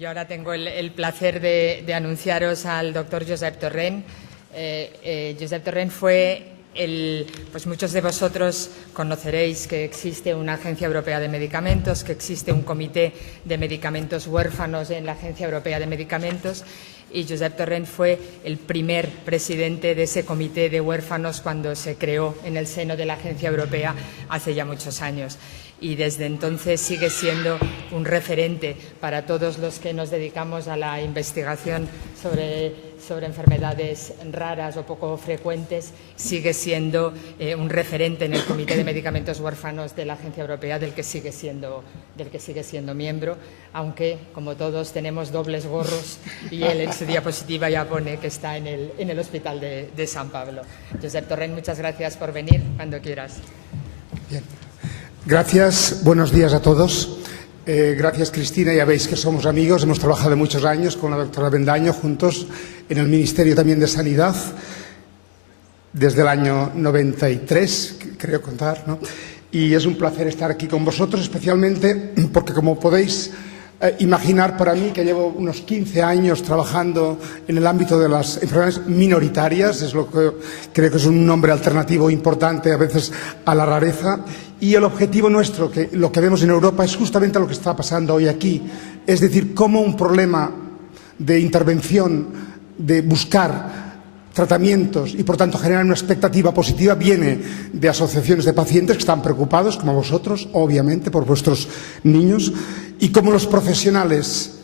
Yo ahora tengo el placer de anunciaros al doctor Josep Torrent. Josep Torrent fue pues muchos de vosotros conoceréis que existe una Agencia Europea de Medicamentos, que existe un comité de medicamentos huérfanos en la Agencia Europea de Medicamentos, y Josep Torrent fue el primer presidente de ese comité de huérfanos cuando se creó en el seno de la Agencia Europea hace ya muchos años. Y desde entonces sigue siendo un referente para todos los que nos dedicamos a la investigación sobre enfermedades raras o poco frecuentes. Sigue siendo un referente en el Comité de Medicamentos Huérfanos de la Agencia Europea, del que sigue siendo miembro, aunque, como todos, tenemos dobles gorros, y él en su diapositiva ya pone que está en el Hospital de San Pablo. Josep Torrent, muchas gracias por venir, cuando quieras. Bien. Gracias, buenos días a todos. Gracias, Cristina. Ya veis que somos amigos, hemos trabajado muchos años con la doctora Bendaño juntos en el Ministerio también de Sanidad, desde el año 93, creo contar, ¿no? Y es un placer estar aquí con vosotros, especialmente porque, como podéis imaginar, para mí, que llevo unos 15 años trabajando en el ámbito de las enfermedades minoritarias, es lo que creo que es un nombre alternativo importante a veces a la rareza, y el objetivo nuestro, que lo que vemos en Europa, es justamente lo que está pasando hoy aquí, es decir, cómo un problema de intervención, de buscar tratamientos y, por tanto, generar una expectativa positiva, viene de asociaciones de pacientes que están preocupados, como vosotros, obviamente, por vuestros niños, y cómo los profesionales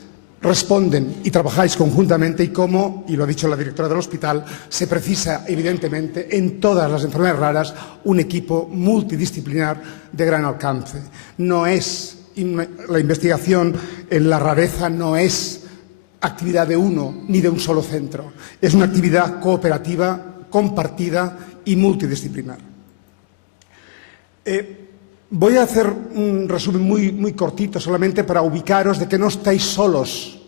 responden y trabajáis conjuntamente, y cómo, y lo ha dicho la directora del hospital, se precisa, evidentemente, en todas las enfermedades raras, un equipo multidisciplinar de gran alcance. No es la investigación en la rareza, no es actividad de uno ni de un solo centro. Es una actividad cooperativa, compartida y multidisciplinar. Voy a hacer un resumen muy cortito, solamente para ubicaros de que no estáis solos,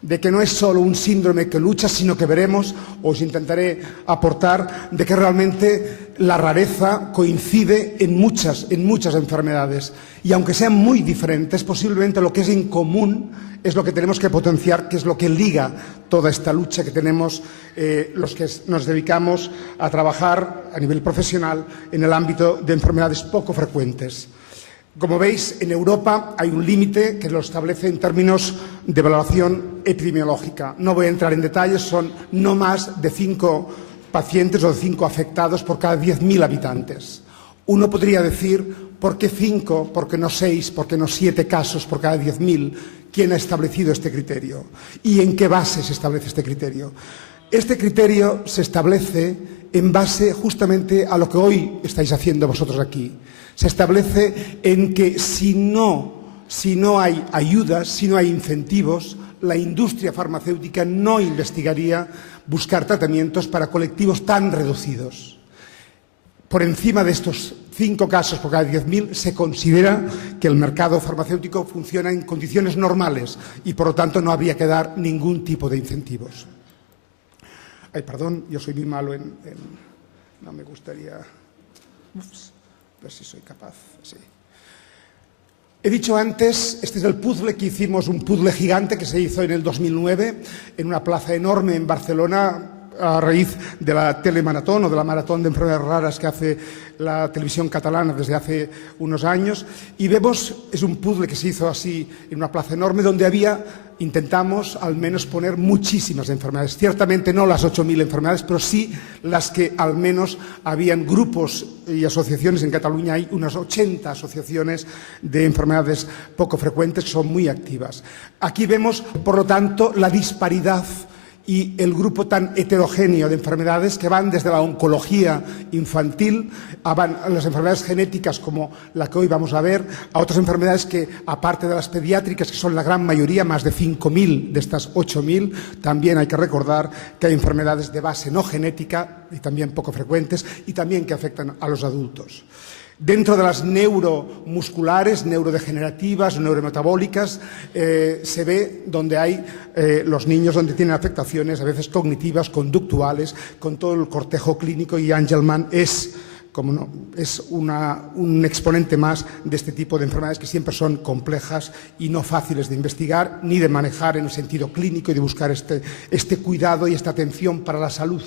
de que no es solo un síndrome que lucha, sino que veremos, os intentaré aportar, de que realmente la rareza coincide en muchas enfermedades. Y aunque sean muy diferentes, posiblemente lo que es en común es lo que tenemos que potenciar, que es lo que liga toda esta lucha que tenemos los que nos dedicamos a trabajar a nivel profesional en el ámbito de enfermedades poco frecuentes. Como veis, en Europa hay un límite que lo establece en términos de valoración epidemiológica. No voy a entrar en detalles, son no más de 5 pacientes o de 5 afectados por cada 10.000 habitantes. Uno podría decir, ¿por qué 5? ¿Por qué no 6? ¿Por qué no 7 casos por cada 10.000? ¿Quién ha establecido este criterio? ¿Y en qué base se establece este criterio? Este criterio se establece en base justamente a lo que hoy estáis haciendo vosotros aquí. Se establece en que si no hay ayudas, si no hay incentivos, la industria farmacéutica no investigaría buscar tratamientos para colectivos tan reducidos. Por encima de estos 5 casos por cada 10.000 se considera que el mercado farmacéutico funciona en condiciones normales y, por lo tanto, no habría que dar ningún tipo de incentivos. Ay, perdón, yo soy muy malo no me gustaría... a ver si soy capaz. Sí. He dicho antes, este es el puzzle que hicimos, un puzzle gigante que se hizo en el 2009 en una plaza enorme en Barcelona, a raíz de la telemaratón o de la maratón de enfermedades raras que hace la televisión catalana desde hace unos años, y vemos, es un puzzle que se hizo así en una plaza enorme donde intentamos al menos poner muchísimas enfermedades, ciertamente no las 8.000 enfermedades, pero sí las que al menos habían grupos y asociaciones. En Cataluña hay unas 80 asociaciones de enfermedades poco frecuentes que son muy activas. Aquí vemos, por lo tanto, la disparidad y el grupo tan heterogéneo de enfermedades que van desde la oncología infantil a las enfermedades genéticas, como la que hoy vamos a ver, a otras enfermedades que, aparte de las pediátricas, que son la gran mayoría, más de 5.000 de estas 8.000, también hay que recordar que hay enfermedades de base no genética y también poco frecuentes, y también que afectan a los adultos. Dentro de las neuromusculares, neurodegenerativas, neurometabólicas, se ve donde hay los niños donde tienen afectaciones a veces cognitivas, conductuales, con todo el cortejo clínico, y Angelman es como no, es un exponente más de este tipo de enfermedades que siempre son complejas y no fáciles de investigar ni de manejar en el sentido clínico y de buscar este cuidado y esta atención para la salud.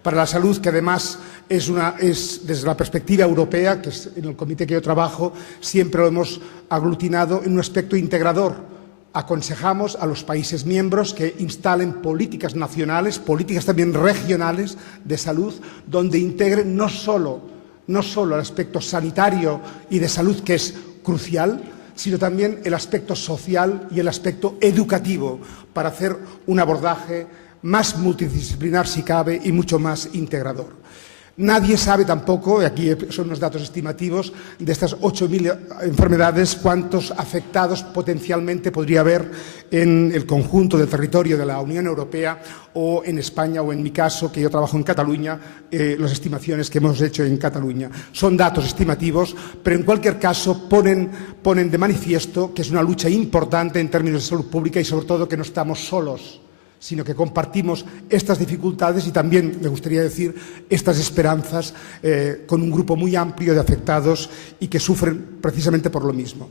Para la salud, que además es desde la perspectiva europea, que es en el comité que yo trabajo, siempre lo hemos aglutinado en un aspecto integrador. Aconsejamos a los países miembros que instalen políticas nacionales, políticas también regionales de salud, donde integren no solo el aspecto sanitario y de salud, que es crucial, sino también el aspecto social y el aspecto educativo, para hacer un abordaje más multidisciplinar, si cabe, y mucho más integrador. Nadie sabe tampoco, y aquí son unos datos estimativos, de estas 8.000 enfermedades, cuántos afectados potencialmente podría haber en el conjunto del territorio de la Unión Europea o en España, o en mi caso, que yo trabajo en Cataluña, las estimaciones que hemos hecho en Cataluña. Son datos estimativos, pero en cualquier caso ponen de manifiesto que es una lucha importante en términos de salud pública y sobre todo que no estamos solos, sino que compartimos estas dificultades y también, me gustaría decir, estas esperanzas con un grupo muy amplio de afectados y que sufren precisamente por lo mismo.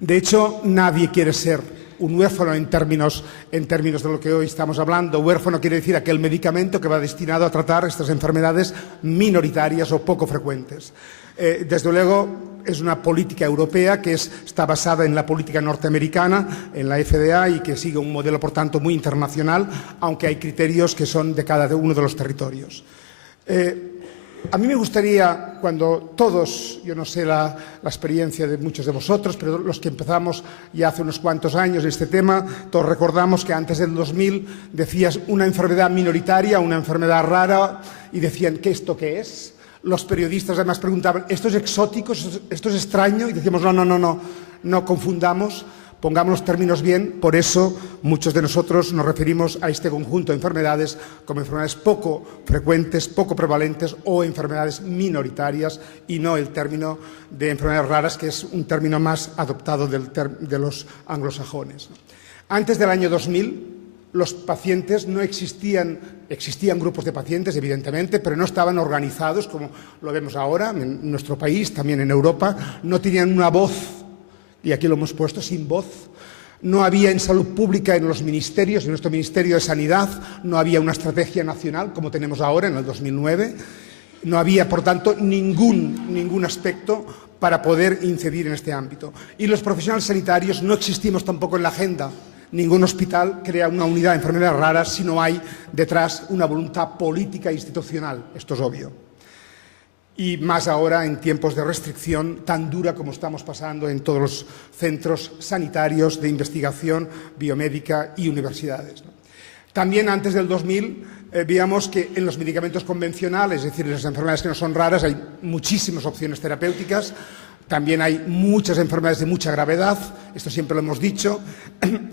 De hecho, nadie quiere ser un huérfano en términos de lo que hoy estamos hablando. Huérfano quiere decir aquel medicamento que va destinado a tratar estas enfermedades minoritarias o poco frecuentes. Desde luego, es una política europea que está basada en la política norteamericana, en la FDA, y que sigue un modelo, por tanto, muy internacional, aunque hay criterios que son de cada uno de los territorios. A mí me gustaría, cuando todos, yo no sé la experiencia de muchos de vosotros, pero los que empezamos ya hace unos cuantos años en este tema, todos recordamos que antes del 2000 decías una enfermedad minoritaria, una enfermedad rara, y decían, ¿esto qué es? Los periodistas además preguntaban, ¿esto es exótico? ¿Esto es extraño? Y decíamos, no confundamos, pongamos los términos bien. Por eso muchos de nosotros nos referimos a este conjunto de enfermedades como enfermedades poco frecuentes, poco prevalentes o enfermedades minoritarias, y no el término de enfermedades raras, que es un término más adoptado de los anglosajones. Antes del año 2000, los pacientes no existían grupos de pacientes, evidentemente, pero no estaban organizados como lo vemos ahora en nuestro país, también en Europa. No tenían una voz, y aquí lo hemos puesto, sin voz. No había en salud pública en los ministerios, en nuestro Ministerio de Sanidad, no había una estrategia nacional como tenemos ahora en el 2009. No había, por tanto, ningún aspecto para poder incidir en este ámbito. Y los profesionales sanitarios no existimos tampoco en la agenda. Ningún hospital crea una unidad de enfermedades raras si no hay detrás una voluntad política e institucional. Esto es obvio. Y más ahora en tiempos de restricción tan dura como estamos pasando en todos los centros sanitarios de investigación biomédica y universidades. También antes del 2000 veíamos que en los medicamentos convencionales, es decir, en las enfermedades que no son raras, hay muchísimas opciones terapéuticas. También hay muchas enfermedades de mucha gravedad, esto siempre lo hemos dicho.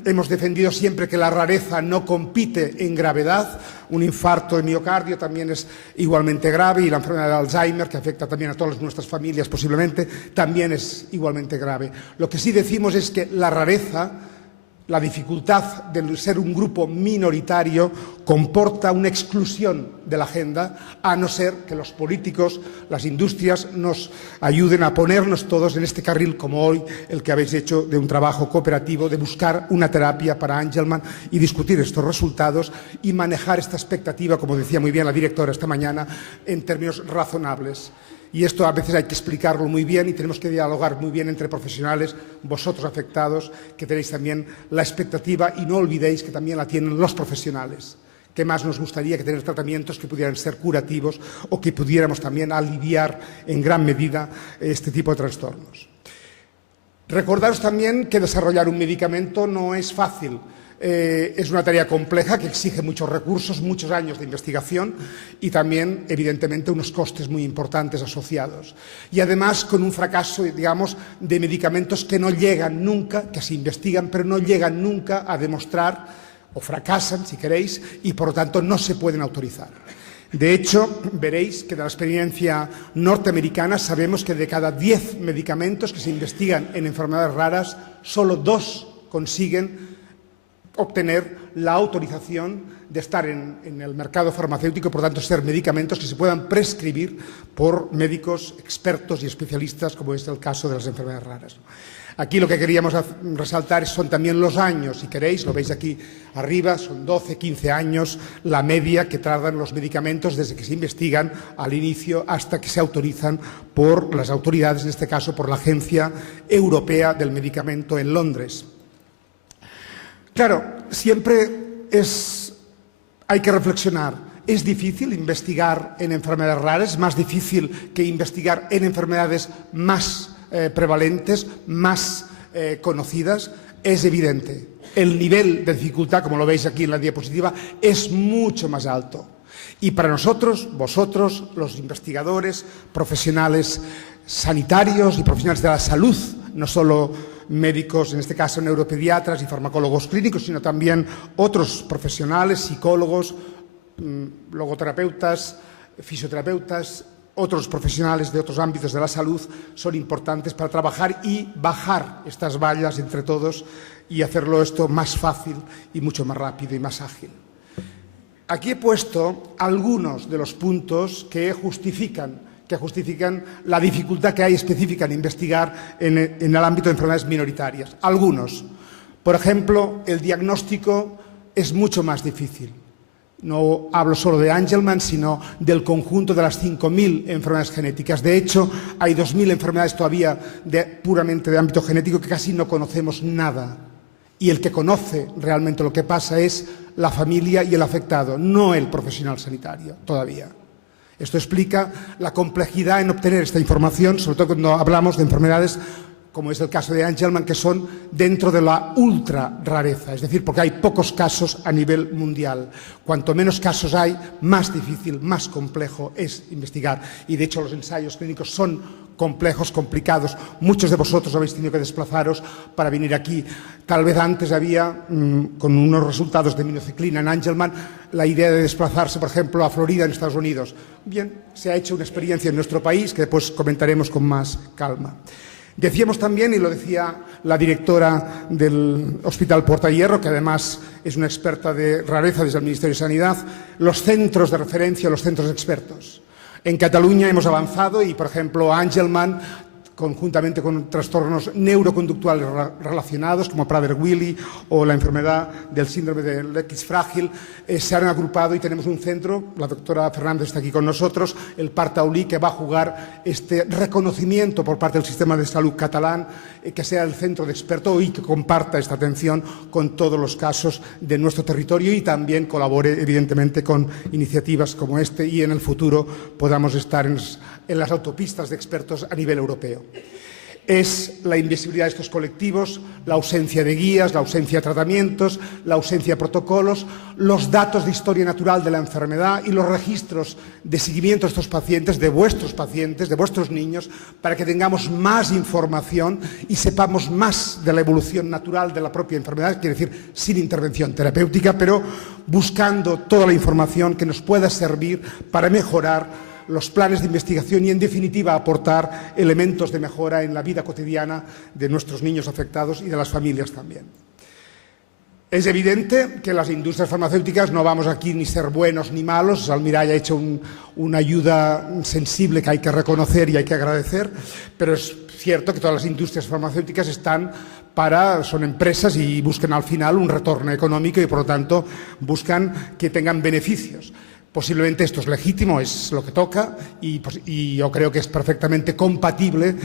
Hemos defendido siempre que la rareza no compite en gravedad. Un infarto de miocardio también es igualmente grave, y la enfermedad de Alzheimer, que afecta también a todas nuestras familias posiblemente, también es igualmente grave. Lo que sí decimos es que la rareza, la dificultad de ser un grupo minoritario, comporta una exclusión de la agenda, a no ser que los políticos, las industrias, nos ayuden a ponernos todos en este carril, como hoy el que habéis hecho, de un trabajo cooperativo, de buscar una terapia para Angelman y discutir estos resultados y manejar esta expectativa, como decía muy bien la directora esta mañana, en términos razonables. Y esto a veces hay que explicarlo muy bien y tenemos que dialogar muy bien entre profesionales, vosotros afectados, que tenéis también la expectativa, y no olvidéis que también la tienen los profesionales. ¿Qué más nos gustaría que tener tratamientos que pudieran ser curativos o que pudiéramos también aliviar en gran medida este tipo de trastornos? Recordaros también que desarrollar un medicamento no es fácil. Es una tarea compleja que exige muchos recursos, muchos años de investigación y también, evidentemente, unos costes muy importantes asociados. Y además con un fracaso, digamos, de medicamentos que no llegan nunca, que se investigan, pero no llegan nunca a demostrar, o fracasan, si queréis, y por lo tanto no se pueden autorizar. De hecho, veréis que de la experiencia norteamericana sabemos que de cada 10 medicamentos que se investigan en enfermedades raras, solo 2 consiguen obtener la autorización de estar en el mercado farmacéutico y, por tanto, ser medicamentos que se puedan prescribir por médicos expertos y especialistas, como es el caso de las enfermedades raras. Aquí lo que queríamos resaltar son también los años, si queréis, lo veis aquí arriba, son 12, 15 años la media que tardan los medicamentos desde que se investigan al inicio hasta que se autorizan por las autoridades, en este caso por la Agencia Europea del Medicamento en Londres. Claro, siempre hay que reflexionar. Es difícil investigar en enfermedades raras, es más difícil que investigar en enfermedades más prevalentes, más conocidas. Es evidente. El nivel de dificultad, como lo veis aquí en la diapositiva, es mucho más alto. Y para nosotros, vosotros, los investigadores, profesionales sanitarios y profesionales de la salud, no solo médicos, en este caso neuropediatras y farmacólogos clínicos, sino también otros profesionales, psicólogos, logoterapeutas, fisioterapeutas, otros profesionales de otros ámbitos de la salud, son importantes para trabajar y bajar estas vallas entre todos y hacerlo esto más fácil y mucho más rápido y más ágil. Aquí he puesto algunos de los puntos que justifican la dificultad que hay específica en investigar en el ámbito de enfermedades minoritarias. Algunos. Por ejemplo, el diagnóstico es mucho más difícil. No hablo solo de Angelman, sino del conjunto de las 5.000 enfermedades genéticas. De hecho, hay 2.000 enfermedades todavía puramente de ámbito genético que casi no conocemos nada. Y el que conoce realmente lo que pasa es la familia y el afectado, no el profesional sanitario, todavía. Esto explica la complejidad en obtener esta información, sobre todo cuando hablamos de enfermedades como es el caso de Angelman, que son dentro de la ultra rareza, es decir, porque hay pocos casos a nivel mundial. Cuanto menos casos hay, más difícil, más complejo es investigar. Y de hecho los ensayos clínicos son complejos, complicados. Muchos de vosotros habéis tenido que desplazaros para venir aquí. Tal vez antes había, con unos resultados de minociclina en Angelman, la idea de desplazarse, por ejemplo, a Florida, en Estados Unidos. Bien, se ha hecho una experiencia en nuestro país que después comentaremos con más calma. Decíamos también, y lo decía la directora del Hospital Portahierro, que además es una experta de rareza desde el Ministerio de Sanidad, los centros de referencia, los centros expertos. En Cataluña hemos avanzado y, por ejemplo, Angelman, conjuntamente con trastornos neuroconductuales relacionados como Prader-Willi o la enfermedad del síndrome del X frágil, se han agrupado y tenemos un centro, la doctora Fernández está aquí con nosotros, el Partaulí, que va a jugar este reconocimiento por parte del sistema de salud catalán, que sea el centro de expertos y que comparta esta atención con todos los casos de nuestro territorio y también colabore, evidentemente, con iniciativas como este y en el futuro podamos estar en las autopistas de expertos a nivel europeo. Es la invisibilidad de estos colectivos, la ausencia de guías, la ausencia de tratamientos, la ausencia de protocolos, los datos de historia natural de la enfermedad y los registros de seguimiento de estos pacientes, de vuestros niños, para que tengamos más información y sepamos más de la evolución natural de la propia enfermedad, quiere decir sin intervención terapéutica, pero buscando toda la información que nos pueda servir para mejorar los planes de investigación y, en definitiva, aportar elementos de mejora en la vida cotidiana de nuestros niños afectados y de las familias también. Es evidente que las industrias farmacéuticas no vamos aquí ni ser buenos ni malos. Almirall ha hecho una ayuda sensible que hay que reconocer y hay que agradecer, pero es cierto que todas las industrias farmacéuticas son empresas y buscan al final un retorno económico y, por lo tanto, buscan que tengan beneficios. Posiblemente esto es legítimo, es lo que toca y yo creo que es perfectamente compatible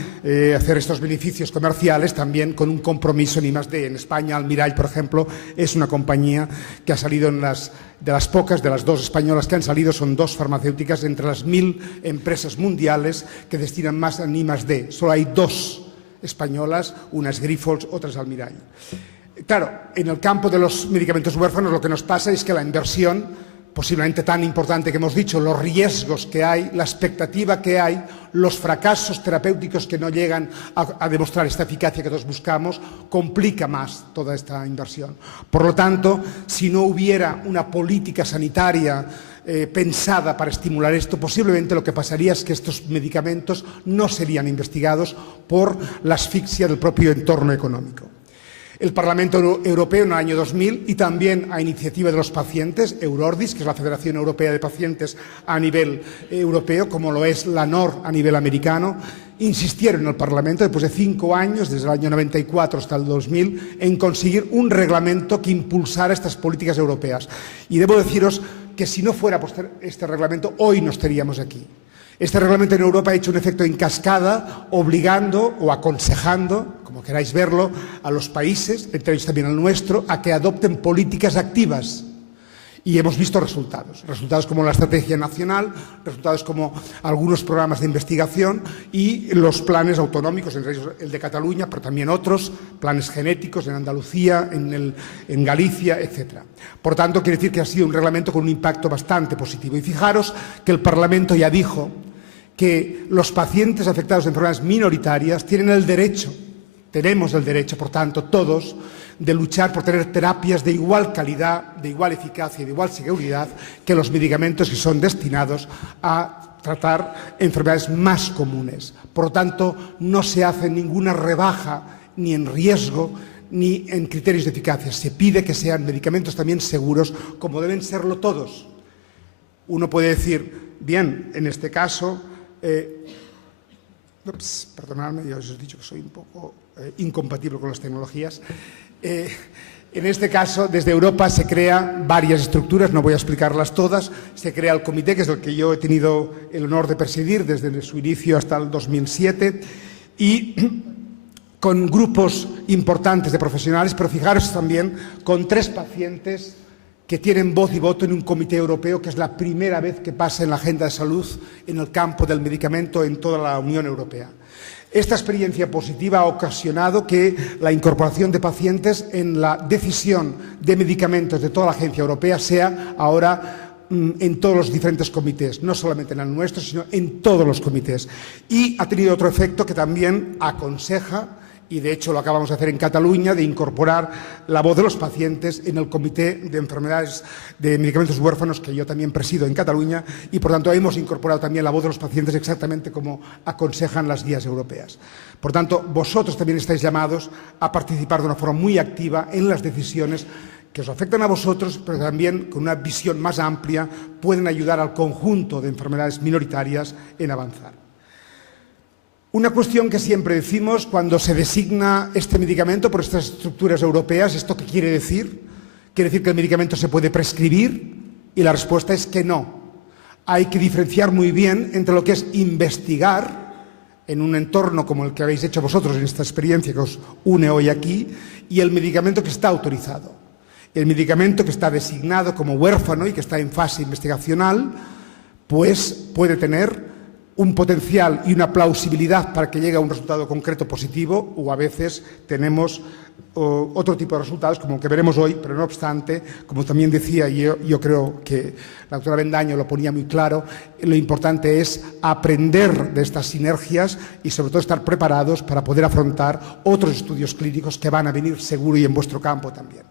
hacer estos beneficios comerciales también con un compromiso en I+D. En España, Almirall, por ejemplo, es una compañía que ha salido de las pocas, de las dos españolas que han salido, son dos farmacéuticas entre las 1.000 empresas mundiales que destinan más en I+D. Solo hay dos españolas, una es Grifols, otra es Almirall. Claro, en el campo de los medicamentos huérfanos lo que nos pasa es que la inversión posiblemente tan importante que hemos dicho, los riesgos que hay, la expectativa que hay, los fracasos terapéuticos que no llegan a demostrar esta eficacia que todos buscamos, complica más toda esta inversión. Por lo tanto, si no hubiera una política sanitaria pensada para estimular esto, posiblemente lo que pasaría es que estos medicamentos no serían investigados por la asfixia del propio entorno económico. El Parlamento Europeo en el año 2000 y también a iniciativa de los pacientes, Eurordis, que es la Federación Europea de Pacientes a nivel europeo, como lo es la NOR a nivel americano, insistieron en el Parlamento, después de 5 años, desde el año 94 hasta el 2000, en conseguir un reglamento que impulsara estas políticas europeas. Y debo deciros que si no fuera por este reglamento, hoy no estaríamos aquí. Este reglamento en Europa ha hecho un efecto en cascada, obligando o aconsejando, como queráis verlo, a los países, entre ellos también al nuestro, a que adopten políticas activas. Y hemos visto resultados como la estrategia nacional, resultados como algunos programas de investigación y los planes autonómicos, entre ellos el de Cataluña, pero también otros, planes genéticos en Andalucía, en Galicia, etc. Por tanto, quiere decir que ha sido un reglamento con un impacto bastante positivo. Y fijaros que el Parlamento ya dijo que los pacientes afectados de enfermedades minoritarias tienen el derecho, tenemos el derecho, por tanto, todos, de luchar por tener terapias de igual calidad, de igual eficacia y de igual seguridad que los medicamentos que son destinados a tratar enfermedades más comunes. Por lo tanto, no se hace ninguna rebaja ni en riesgo ni en criterios de eficacia. Se pide que sean medicamentos también seguros, como deben serlo todos. Uno puede decir, bien, en este caso, perdonadme, ya os he dicho que soy un poco incompatible con las tecnologías. En este caso, desde Europa se crean varias estructuras, no voy a explicarlas todas. Se crea el comité, que es el que yo he tenido el honor de presidir desde su inicio hasta el 2007, y con grupos importantes de profesionales, pero fijaros también con 3 pacientes que tienen voz y voto en un comité europeo, que es la primera vez que pasa en la agenda de salud en el campo del medicamento en toda la Unión Europea. Esta experiencia positiva ha ocasionado que la incorporación de pacientes en la decisión de medicamentos de toda la agencia europea sea ahora en todos los diferentes comités, no solamente en el nuestro, sino en todos los comités. Y ha tenido otro efecto que también aconseja, y de hecho lo acabamos de hacer en Cataluña, de incorporar la voz de los pacientes en el Comité de Enfermedades de Medicamentos Huérfanos, que yo también presido en Cataluña, y por tanto hemos incorporado también la voz de los pacientes exactamente como aconsejan las guías europeas. Por tanto, vosotros también estáis llamados a participar de una forma muy activa en las decisiones que os afectan a vosotros, pero también con una visión más amplia pueden ayudar al conjunto de enfermedades minoritarias en avanzar. Una cuestión que siempre decimos cuando se designa este medicamento por estas estructuras europeas, ¿esto qué quiere decir? ¿Quiere decir que el medicamento se puede prescribir? Y la respuesta es que no. Hay que diferenciar muy bien entre lo que es investigar en un entorno como el que habéis hecho vosotros en esta experiencia que os une hoy aquí y el medicamento que está autorizado. El medicamento que está designado como huérfano y que está en fase investigacional, pues puede tener un potencial y una plausibilidad para que llegue a un resultado concreto positivo, o a veces tenemos otro tipo de resultados, como el que veremos hoy, pero no obstante, como también decía, y yo creo que la doctora Bendaño lo ponía muy claro, lo importante es aprender de estas sinergias y sobre todo estar preparados para poder afrontar otros estudios clínicos que van a venir seguro y en vuestro campo también.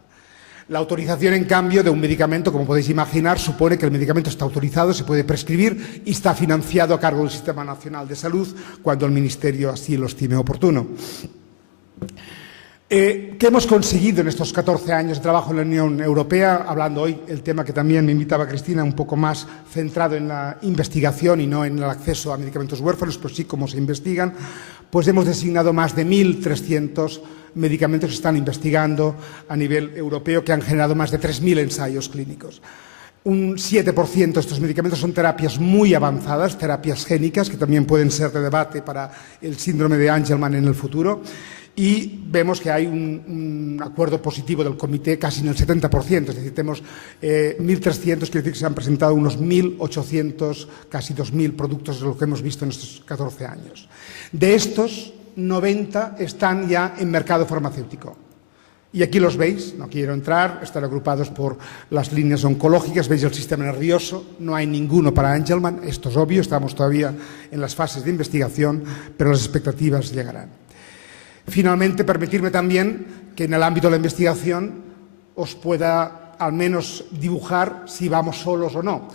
La autorización, en cambio, de un medicamento, como podéis imaginar, supone que el medicamento está autorizado, se puede prescribir y está financiado a cargo del Sistema Nacional de Salud cuando el Ministerio así lo estime oportuno. ¿Qué hemos conseguido en estos 14 años de trabajo en la Unión Europea? Hablando hoy, el tema que también me invitaba Cristina, un poco más centrado en la investigación y no en el acceso a medicamentos huérfanos, pero sí cómo se investigan, pues hemos designado más de 1.300 medicamentos que se están investigando a nivel europeo, que han generado más de 3.000 ensayos clínicos. Un 7% de estos medicamentos son terapias muy avanzadas, terapias génicas, que también pueden ser de debate para el síndrome de Angelman en el futuro. Y vemos que hay un acuerdo positivo del comité casi en el 70%, es decir, tenemos 1.300, quiere decir que se han presentado unos 1.800, casi 2.000 productos de lo que hemos visto en estos 14 años. De estos, 90 están ya en mercado farmacéutico. Y aquí los veis, no quiero entrar, están agrupados por las líneas oncológicas, veis el sistema nervioso, no hay ninguno para Angelman, esto es obvio, estamos todavía en las fases de investigación, pero las expectativas llegarán. Finalmente, permitirme también que en el ámbito de la investigación os pueda al menos dibujar si vamos solos o no.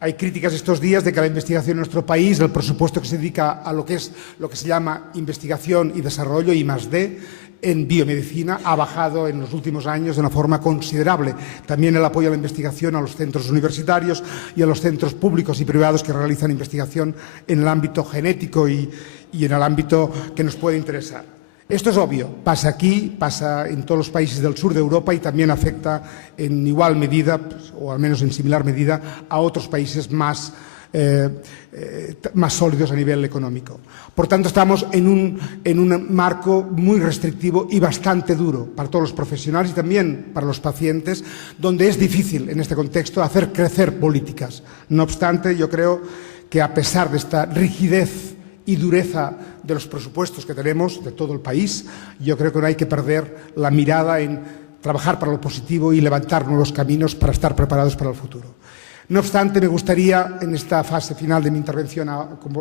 Hay críticas estos días de que la investigación en nuestro país, el presupuesto que se dedica a lo que se llama investigación y desarrollo, I+D, en biomedicina, ha bajado en los últimos años de una forma considerable. También el apoyo a la investigación a los centros universitarios y a los centros públicos y privados que realizan investigación en el ámbito genético y en el ámbito que nos puede interesar. Esto es obvio, pasa aquí, pasa en todos los países del sur de Europa y también afecta en igual medida, o al menos en similar medida, a otros países más sólidos a nivel económico. Por tanto, estamos en un marco muy restrictivo y bastante duro para todos los profesionales y también para los pacientes, donde es difícil en este contexto hacer crecer políticas. No obstante, yo creo que a pesar de esta rigidez y dureza de los presupuestos que tenemos de todo el país, yo creo que no hay que perder la mirada en trabajar para lo positivo y levantar nuevos caminos para estar preparados para el futuro. No obstante, me gustaría, en esta fase final de mi intervención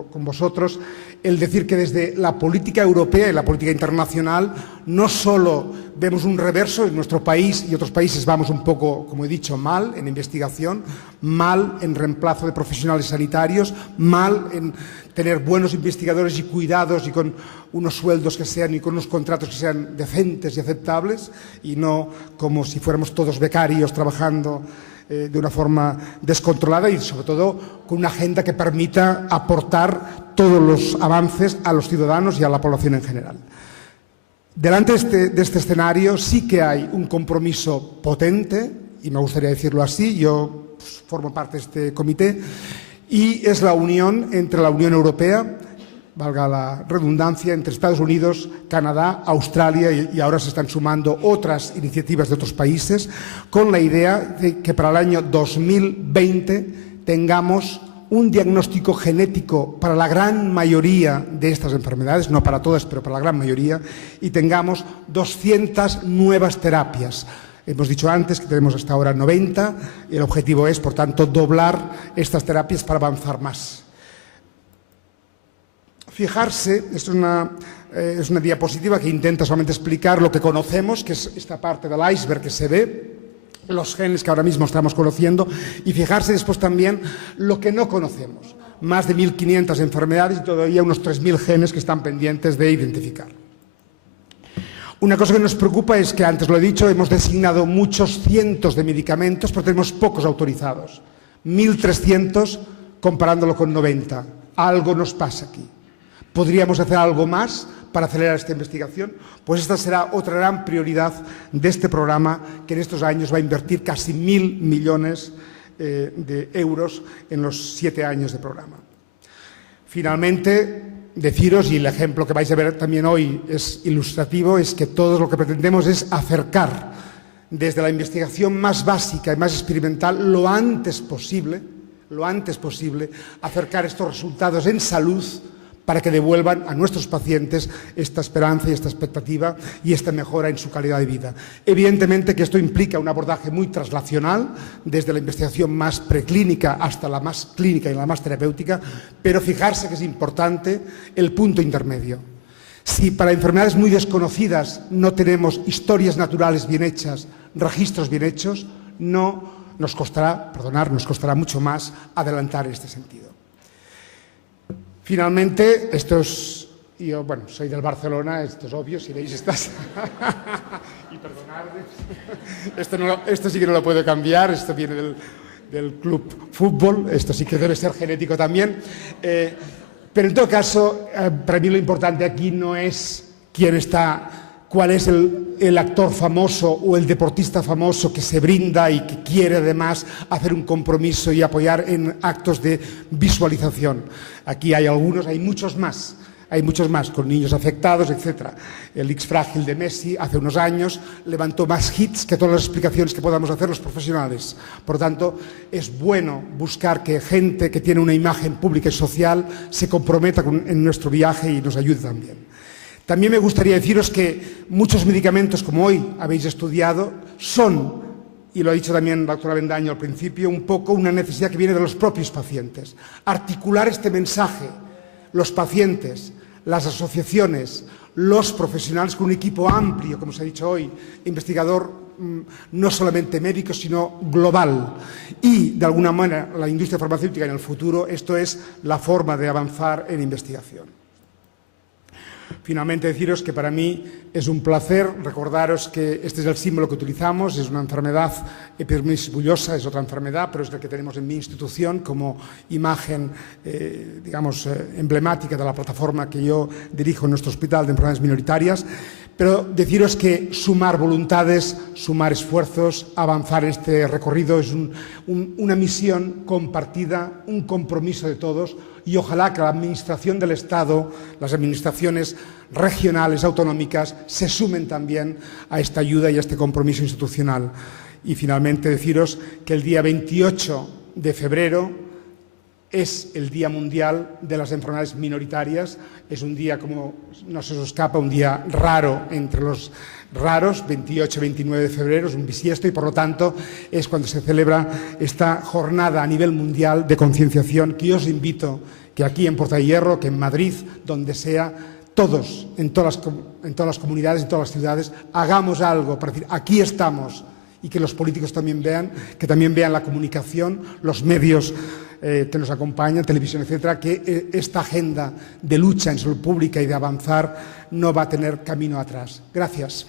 con vosotros, el decir que desde la política europea y la política internacional no solo vemos un reverso, en nuestro país y otros países vamos un poco, como he dicho, mal en investigación, mal en reemplazo de profesionales sanitarios, mal en tener buenos investigadores y cuidados y con unos sueldos que sean y con unos contratos que sean decentes y aceptables y no como si fuéramos todos becarios trabajando de una forma descontrolada y, sobre todo, con una agenda que permita aportar todos los avances a los ciudadanos y a la población en general. Delante de este escenario sí que hay un compromiso potente, y me gustaría decirlo así, yo formo parte de este comité, y es la unión entre la Unión Europea, valga la redundancia, entre Estados Unidos, Canadá, Australia y ahora se están sumando otras iniciativas de otros países con la idea de que para el año 2020 tengamos un diagnóstico genético para la gran mayoría de estas enfermedades, no para todas, pero para la gran mayoría, y tengamos 200 nuevas terapias. Hemos dicho antes que tenemos hasta ahora 90 y el objetivo es, por tanto, doblar estas terapias para avanzar más. Fijarse, esto es una diapositiva que intenta solamente explicar lo que conocemos, que es esta parte del iceberg que se ve, los genes que ahora mismo estamos conociendo, y fijarse después también lo que no conocemos. Más de 1.500 enfermedades y todavía unos 3.000 genes que están pendientes de identificar. Una cosa que nos preocupa es que, antes lo he dicho, hemos designado muchos cientos de medicamentos, pero tenemos pocos autorizados. 1.300 comparándolo con 90. Algo nos pasa aquí. ¿Podríamos hacer algo más para acelerar esta investigación? Pues esta será otra gran prioridad de este programa, que en estos años va a invertir casi 1.000 millones de euros en los 7 años de programa. Finalmente, deciros, y el ejemplo que vais a ver también hoy es ilustrativo, es que todo lo que pretendemos es acercar desde la investigación más básica y más experimental lo antes posible, acercar estos resultados en salud para que devuelvan a nuestros pacientes esta esperanza y esta expectativa y esta mejora en su calidad de vida. Evidentemente que esto implica un abordaje muy translacional, desde la investigación más preclínica hasta la más clínica y la más terapéutica, pero fijarse que es importante el punto intermedio. Si para enfermedades muy desconocidas no tenemos historias naturales bien hechas, registros bien hechos, nos costará mucho más adelantar en este sentido. Finalmente, yo, soy del Barcelona, esto es obvio, si veis estas... y perdonadme, esto sí que no lo puedo cambiar, esto viene del club fútbol, esto sí que debe ser genético también. Pero en todo caso, para mí lo importante aquí no es cuál es el actor famoso o el deportista famoso que se brinda y que quiere además hacer un compromiso y apoyar en actos de visualización. Aquí hay muchos más, con niños afectados, etc. El X frágil de Messi hace unos años levantó más hits que todas las explicaciones que podamos hacer los profesionales. Por tanto, es bueno buscar que gente que tiene una imagen pública y social se comprometa en nuestro viaje y nos ayude también. También me gustaría deciros que muchos medicamentos, como hoy habéis estudiado, son, y lo ha dicho también la doctora Bendaño al principio, un poco una necesidad que viene de los propios pacientes. Articular este mensaje, los pacientes, las asociaciones, los profesionales, con un equipo amplio, como se ha dicho hoy, investigador no solamente médico, sino global. Y, de alguna manera, la industria farmacéutica en el futuro, esto es la forma de avanzar en investigación. Finalmente, deciros que para mí es un placer recordaros que este es el símbolo que utilizamos, es una enfermedad epidermosis bullosa, es otra enfermedad, pero es la que tenemos en mi institución como imagen, emblemática de la plataforma que yo dirijo en nuestro hospital de enfermedades minoritarias. Pero deciros que sumar voluntades, sumar esfuerzos, avanzar en este recorrido es una misión compartida, un compromiso de todos, y ojalá que la Administración del Estado, las administraciones regionales, autonómicas, se sumen también a esta ayuda y a este compromiso institucional. Y finalmente deciros que el día 28 de febrero es el Día Mundial de las Enfermedades Minoritarias. Es un día, como no se os escapa, un día raro entre los raros, 28-29 de febrero, es un bisiesto y por lo tanto es cuando se celebra esta jornada a nivel mundial de concienciación que yo os invito que aquí en Portahierro, que en Madrid, donde sea, todos, en todas las comunidades, en todas las ciudades, hagamos algo para decir aquí estamos y que los políticos también vean, que también vean la comunicación, los medios que nos acompañan, televisión, etcétera, que esta agenda de lucha en salud pública y de avanzar no va a tener camino atrás. Gracias.